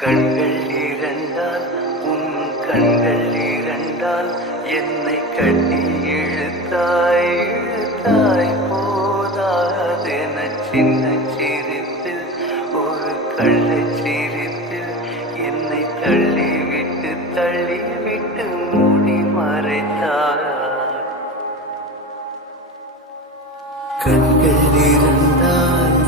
கண்கள் இரண்டால் உன் கண்கள் இரண்டால் என்னை கட்டி இழுத்தாய் இழுத்தாய் போதாதென சின்ன சிரிப்பில் ஒரு கள்ளச் சிரிப்பில் என்னை தள்ளிவிட்டு தள்ளிவிட்டு மூடி மறைத்தாய். கண்கள் இரண்டால்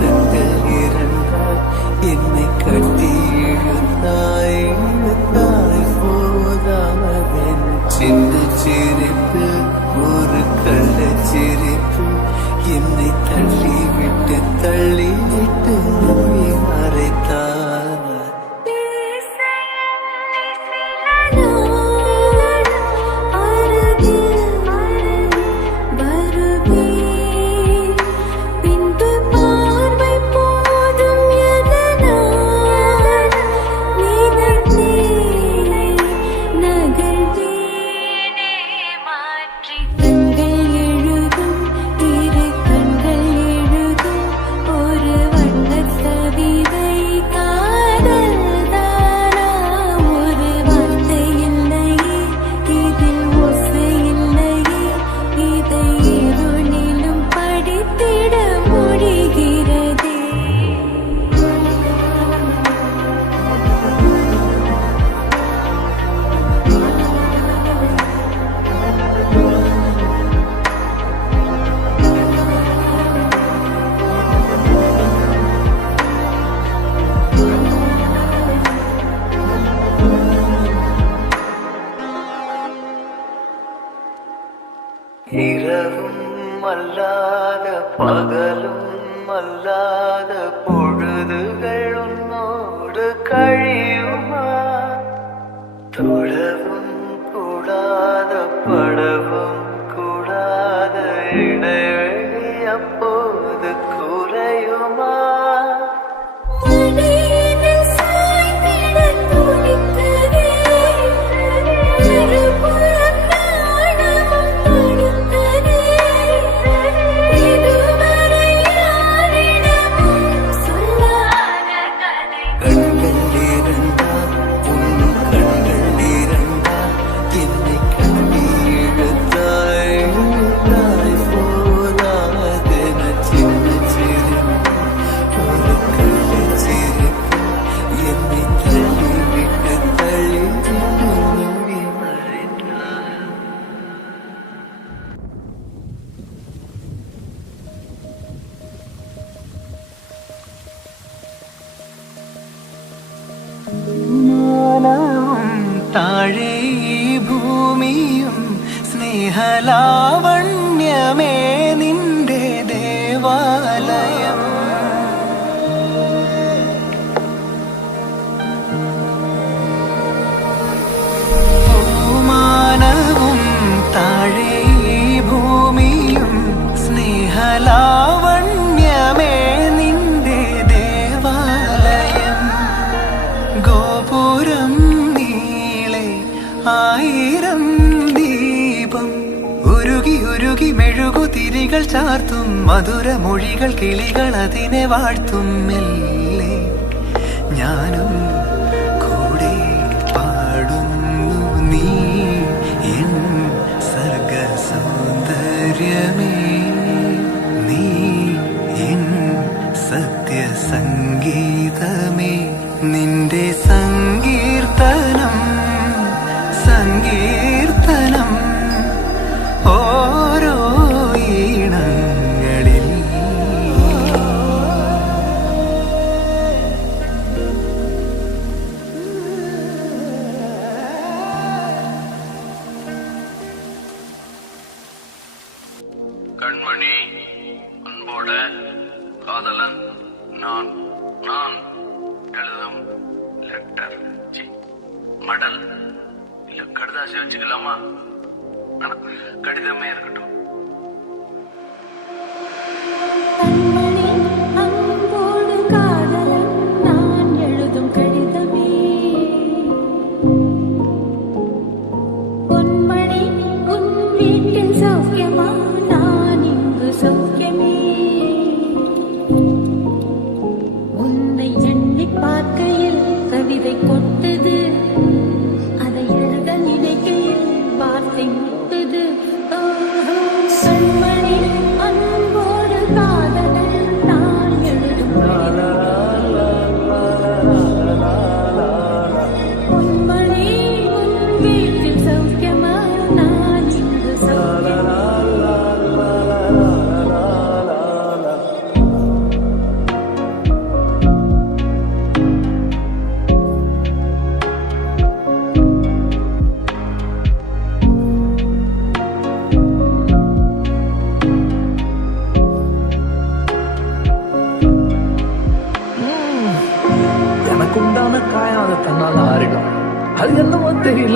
கண்கள் இரண்டால் என்னை கட்டி இழுத்தாய் இழுத்தாய் போதாதென சின்ன சிரிப்பு ஒரு கள்ளச் சிரிப்பு என்னை தள்ளிவிட்டு தள்ளிவிட்டு மூடி மறைத்தாய். இரவும் அல்லாத பகலும் அல்லாத பொழுதுகள் உன்னோடு கழியுமா? தொழவும் கூடாத படவும் கூடாத இடைவெளி அப்போது குறையுமா? താഴെ ഭൂമിയും സ്നേഹലാവണ്യമേ നിന്റെ ദേവാലയം. ഭൂമാനവും താഴെ ഭൂമിയും സ്നേഹലാവണ്യമേ നിന്റെ ദേവാലയം. ഗോപുരം ആയിരം ദീപം ഉരുകി ഉരുകി മെഴുകുതിരികൾ ചാർത്തും മധുരമൊഴികൾ കിളികൾ അതിനെ വാഴ്ത്തും. മെല്ലെ ഞാനും കൂടെ പാടുന്നു നീ എൻ സർഗ സൗന്ദര്യമേ, നീ എൻ സത്യസംഗീതമേ. നിന്റെ സങ്കീർത്തനം സങ്കീർത്തനം ഓരോ ഈണങ്ങളിൽ. கண்மணி, அன்போட காதலன் நான் நான் எழுதும் லெட்டர் மடல் இல்ல கடிதாசி வச்சுக்கலாமா? ஆனா கடிதமே இருக்கட்டும். பார்க்கையில்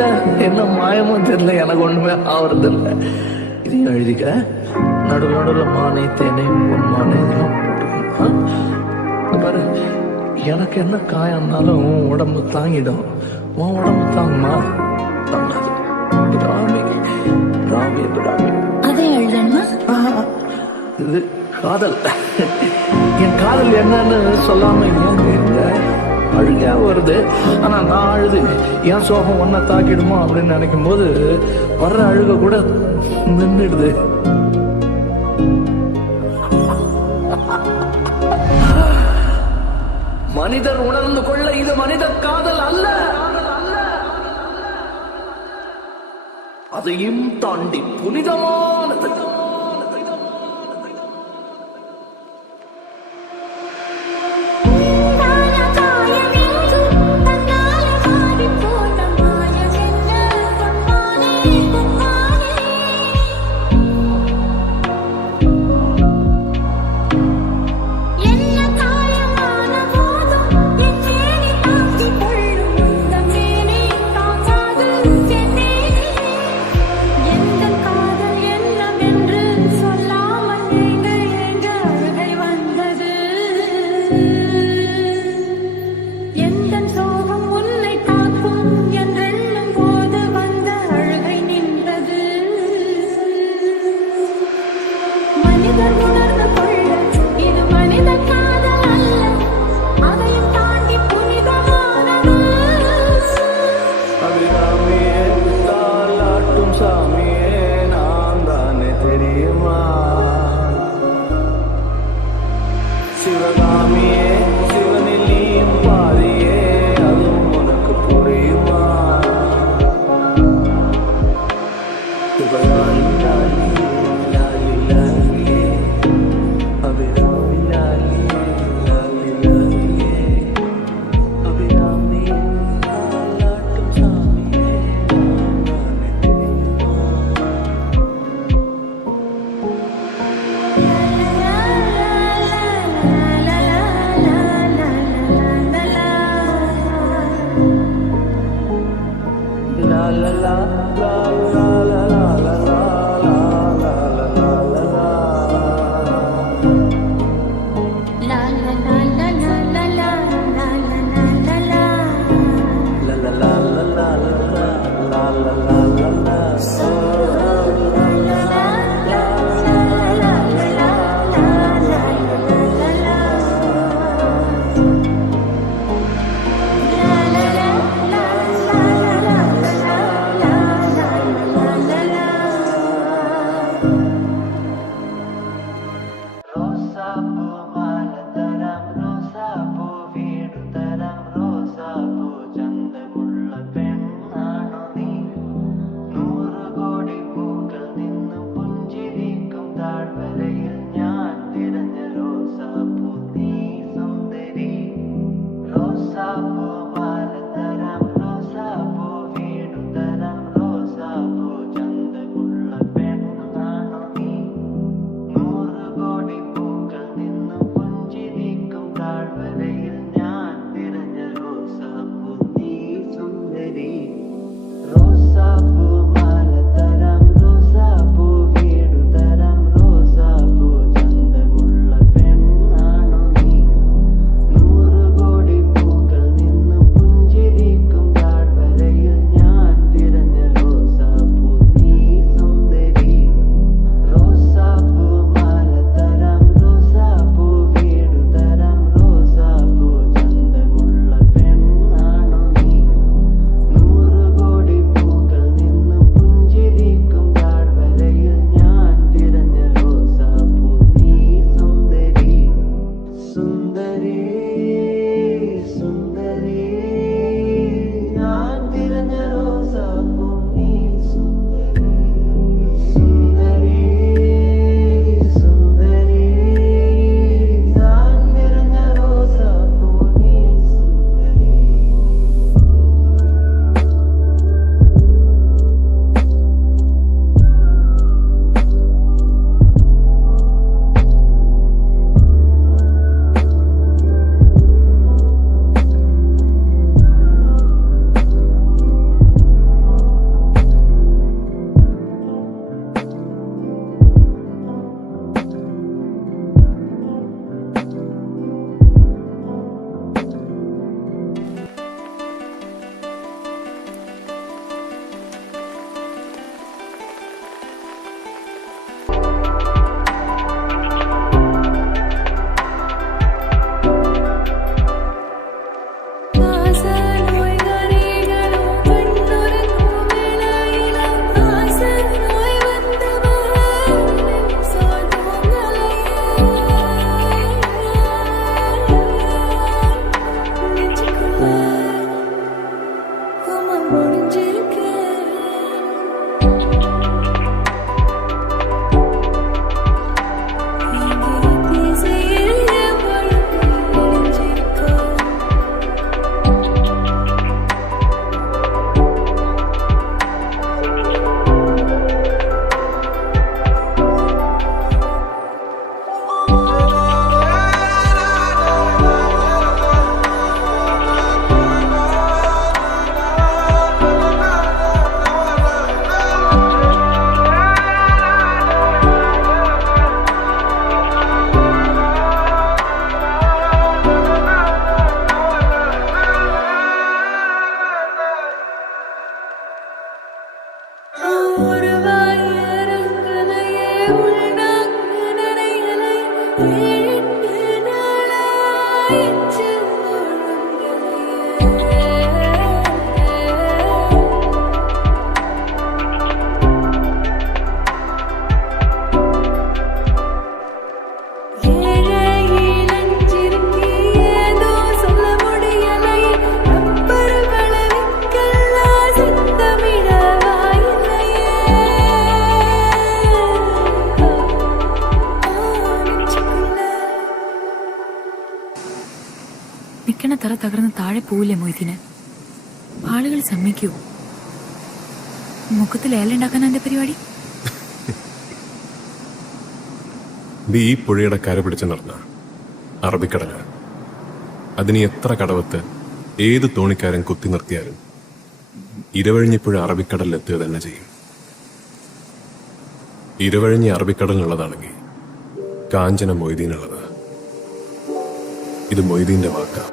தெரியல, என்ன மாயமும் தெரியல, எனக்கு ஒண்ணுமே ஆவறது இல்லை. இதையும் எழுதிக்க. நடுவில் நடுவில் மானே தேனே பொன்மானே இதெல்லாம் போட்டுக்கணும். பாரு, எனக்கு என்ன காயம்னாலும் உன் உடம்பு தாங்கிடும். உன் உடம்பு தாங்குமா? தாங்காது. பிராமி பிராமி பிராமி. அதை எழுதணுமா? இது காதல். என் காதல் என்னன்னு சொல்லாம ஏன் இருந்த? அழுகையா வருது. ஆனா நான் அழுது என் சோகம் ஒன்ன தாக்கிடுமோ அப்படின்னு நினைக்கும் போது வர்ற அழுக கூட நின்றுடுது. மனிதர் உணர்ந்து கொள்ள இது மனித காதல் அல்ல, அதையும் தாண்டி புனிதமானது. எந்த காதல் என்னவென்று നിക്കണ തറ തകർന്ന് താഴെ പോവില്ലേ മൊയ്തീന്? ആളുകൾ സമ്മതിക്കൂ? മുഖത്ത് ലേലുണ്ടാക്കാൻ എന്റെ പരിപാടി? നീ ഈ പുഴയുടെ കര പിടിച്ച് നടന്ന അറബിക്കടല, അതിന് എത്ര കടവത്ത് ഏത് തോണിക്കാരൻ കുത്തി നിർത്തിയാലും ഇരവഴിഞ്ഞിപ്പുഴ അറബിക്കടലിലെത്തുക തന്നെ ചെയ്യും. ഇരവഴിഞ്ഞി അറബിക്കടലിനുള്ളതാണെങ്കിൽ കാഞ്ചന മൊയ്തീനുള്ളതാ. ഇത് മൊയ്തീന്റെ വാക്കാ.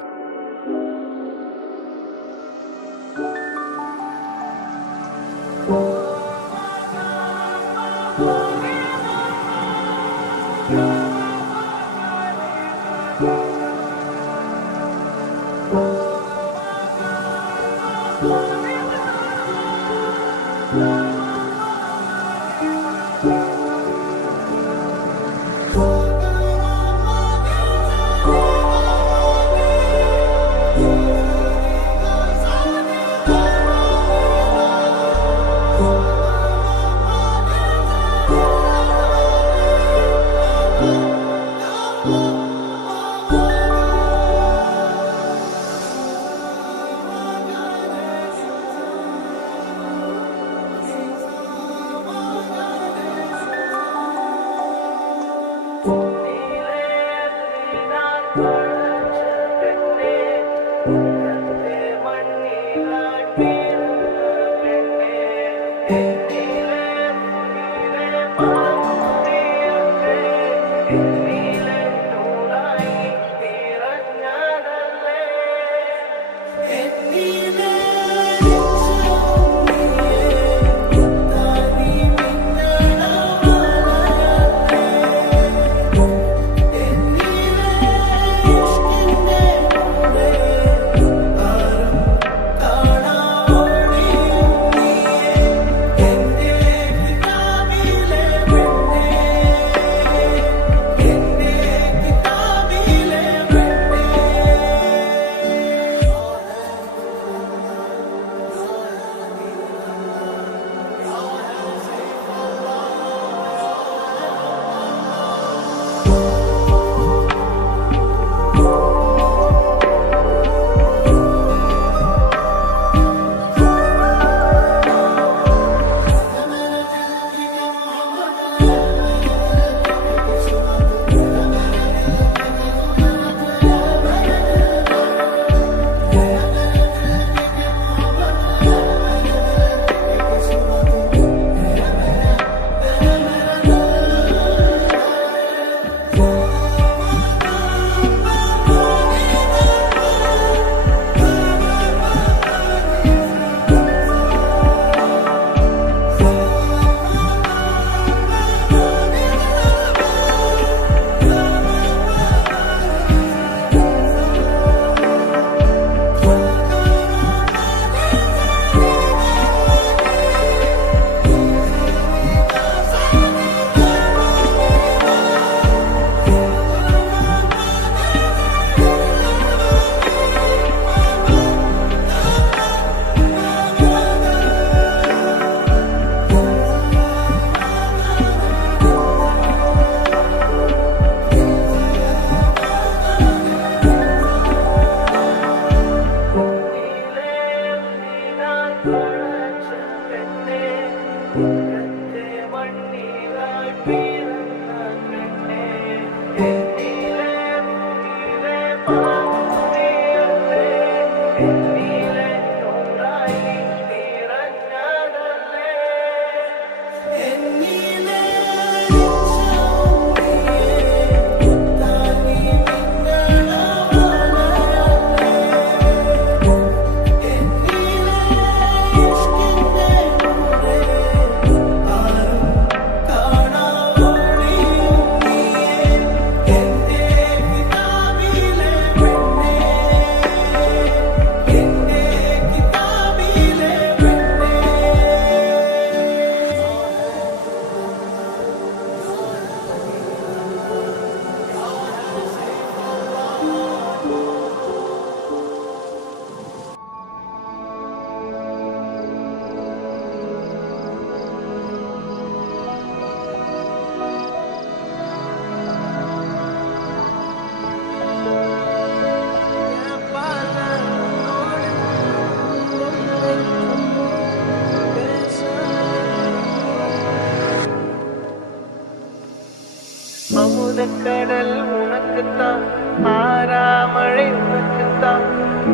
அமுதக்கடல் உனக்குத்தான், ஆறாமழை உனக்குத்தான்,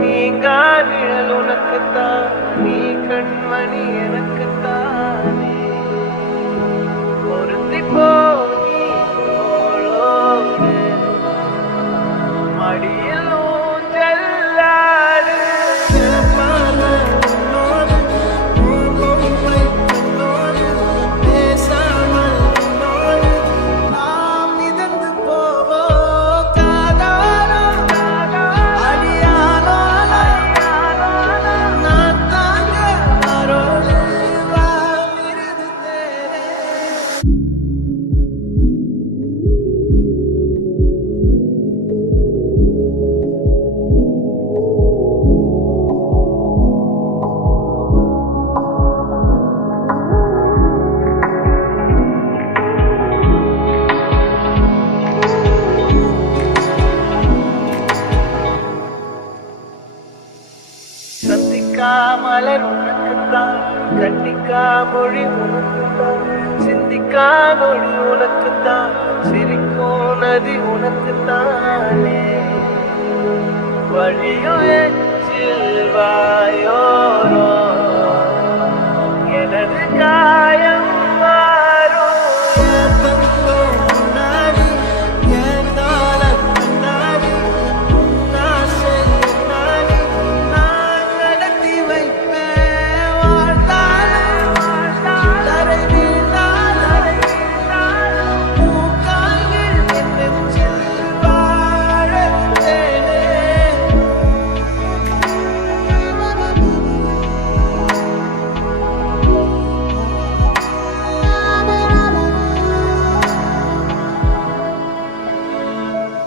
நீங்கா நிழல் உனக்குத்தான், நீ கண்மணி எனக்குத்தானே. பொருத்தி போனி தோளோடு மடியில் ஊஞ்சல்லாடு. மலர் உனக்குத்தான், கண்டிக்கா மொழி உனக்குத்தான், சிந்திக்கா நொடி உனக்குத்தான், சிரிக்கும் நதி உனக்குத்தானே. வழியும் எச்சில் வாயோரோ எனது காயம் மாறும். என் தங்கம் முன்னாடி, என் தாளம் முன்னாடி, உன் ஆசை முன்னாடி நான் நடத்தி வைப்பேன். வாழ்ந்தாலும் தரை வீழ்ந்தாலும் உன் கால்கள் என் நெஞ்சில் வாழத்தேனே.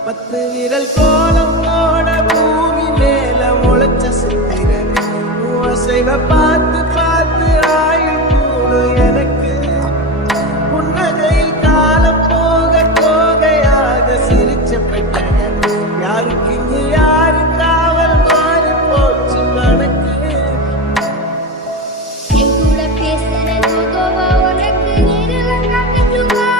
பத்து விரல் கோலம் போட பூமி மேல முளைச்ச சித்திரன் அசைவ பார்த்து பார்த்து ஆயுள் கூடு எனக்கு. புன்னகையில் காலம் போக தோகையாக சிரிச்ச பெட்டகன் யாருக்கு இங்கு யாரு காவல் மாறி போச்சு கணக்கு. என் கூட பேசுறது கோவா உனக்கு நேரில் காட்டுமா?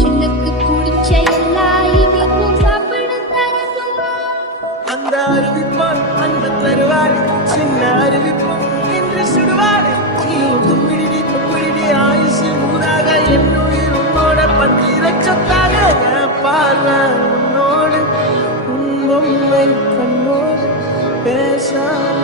சின்னக்கு பிடிச்ச எல்லா இனிப்பும் சாப்பிட தரட்டுமா? அந்த அறிவிப்பான் அந்த தருவாரு, சின்ன அறிவிப்பும் என்று சுடுவாரு. நீயும் தும்பிடி தும்பிடி ஆயுசு ஊராக என்னுயிர் உன்னோட பந்திர சொத்தாக. என் பார்வை உன்னோடு, உன் பொம்மை கண்ணோடு பேசாம